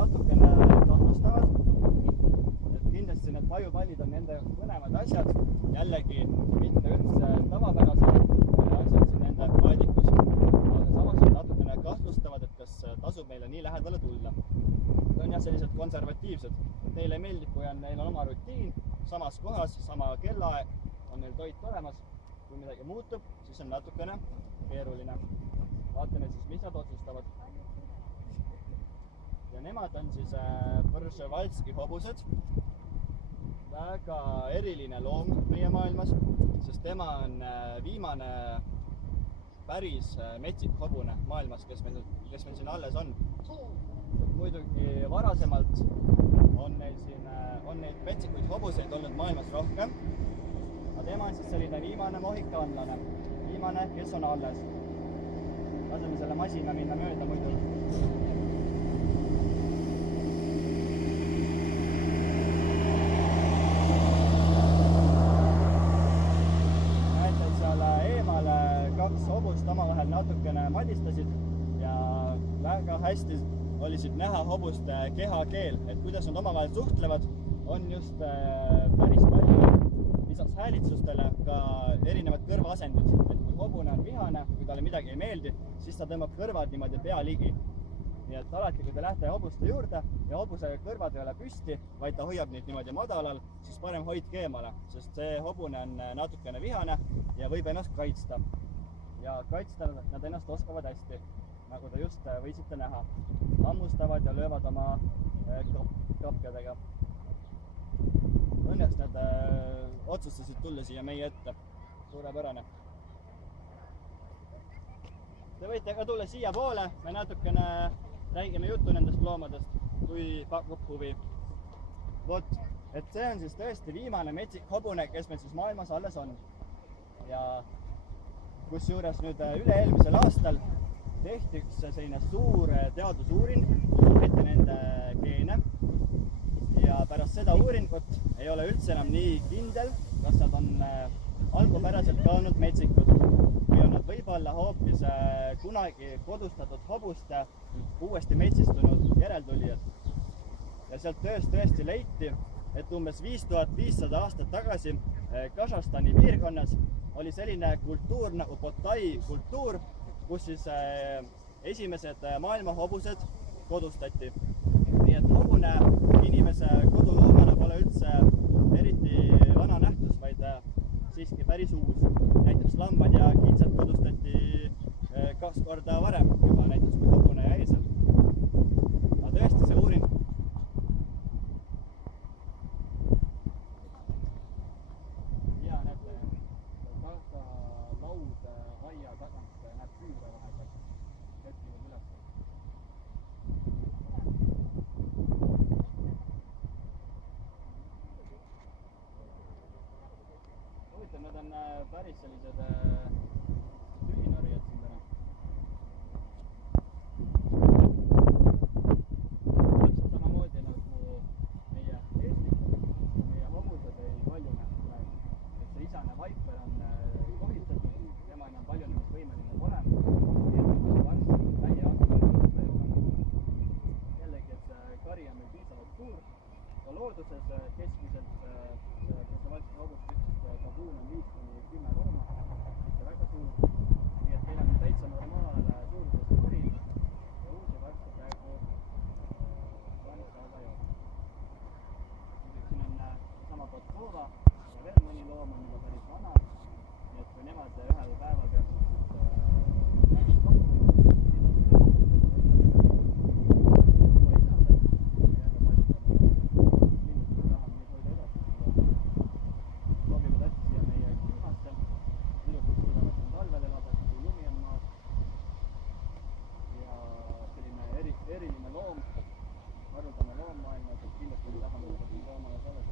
natukene kahtlustavad, et kindlasti need pajupallid on nende põnevad asjad, jällegi mitte üldse tavapärased asjad siin nende paadikus, aga samas on natukene kahtlustavad, et kas tasub meile nii lähedale tulla. Nad on jah sellised konservatiivsed, et neile meeldib, kui neil on oma rutiin, samas kohas, sama kellaaeg, on neil toit olemas, kui midagi muutub, siis on natukene keeruline. Vaatame siis, mis nad otsustavad. Ja nemad on siis Przewalski hobused. Väga eriline loom meie maailmas, sest tema on viimane päris metsik hobune maailmas, kes meil siin alles on. Muidugi varasemalt on neid metsikuid hobuseid olnud maailmas rohkem, aga tema on siis selline viimane mohikaanlane, viimane, kes on alles. Laseme selle masina minna mööda muidu. Näete, et seal eemale kaks hobust omavahel natukene madistasid ja väga hästi oli siit näha hobuste kehakeel, et kuidas nad omavahel suhtlevad, on just päris palju lisaks häälitsustele ka erinevad kõrvaasendid, et kui hobune on vihane, kui talle midagi ei meeldi, siis ta tõmbab kõrvad niimoodi pea ligi. Nii et alati, kui te lähete hobuste juurde ja hobuse kõrvad ei ole püsti, vaid ta hoiab neid niimoodi madalal, siis parem hoidke eemale, sest see hobune on natukene vihane ja võib ennast kaitsta. Ja kaitsta nad ennast oskavad hästi, nagu te just võisite näha. Hammustavad ja löövad oma kapjadega. Õnneks nad otsustasid tulla siia meie ette. Suurepärane. Te võite ka tulla siia poole, me natukene räägime juttu nendest loomadest, kui pakub huvi. Vot, et see on siis tõesti viimane metsik hobune, kes meil siis maailmas alles on. Ja kusjuures nüüd üle-eelmisel aastal tehti üks selline suur teadusuuring, uuriti nende geene ja pärast seda uuringut ei ole üldse enam nii kindel, kas nad on algupäraselt ka olnud metsikud või on nad võib-olla hoopis kunagi kodustatud hobuste uuesti metsistunud järeltulijad. Ja sealt tööst tõesti leiti, et umbes 5500 aastat tagasi Kasahstani piirkonnas oli selline kultuur nagu Botai kultuur, kus siis esimesed maailma hobused kodustati. Nii et hobune inimese koduloomana pole üldse eriti vana nähtus, vaid siiski päris uus. Näiteks lambad ja kitsed kodustati 2 korda varem juba, näiteks kui hobune ja eesel. Aga tõesti see uuring aia tagant näeb küüre vahepeal. Kettivad üles. Huvitav, nad on päris sellised tühinarijad siin täna. Täpselt samamoodi nagu meie eestlikud, meie hobused ei paljune. Et see isane vaiper on kohitsetud, tema enam paljunemisvõimeline pole. Nii et see varsti lähiaastatel ei ole. Jällegi, et see kari on meil piisavalt suur. Ka looduses keskmiselt Przewalski hobustest babuun on 5–10 korma, mitte väga suur. Nii et meil on täitsa normaal suuruses kari ja uusi varsti praegu plaanis saada ei ole. Siin on sama Botkova ja veel mõni loom on juba päris vana. Nii et kui nemad ühel päeval peaksid nägis kokku, eriline loom, haruldane loom maailmas, et kindlasti me tahame loomale selle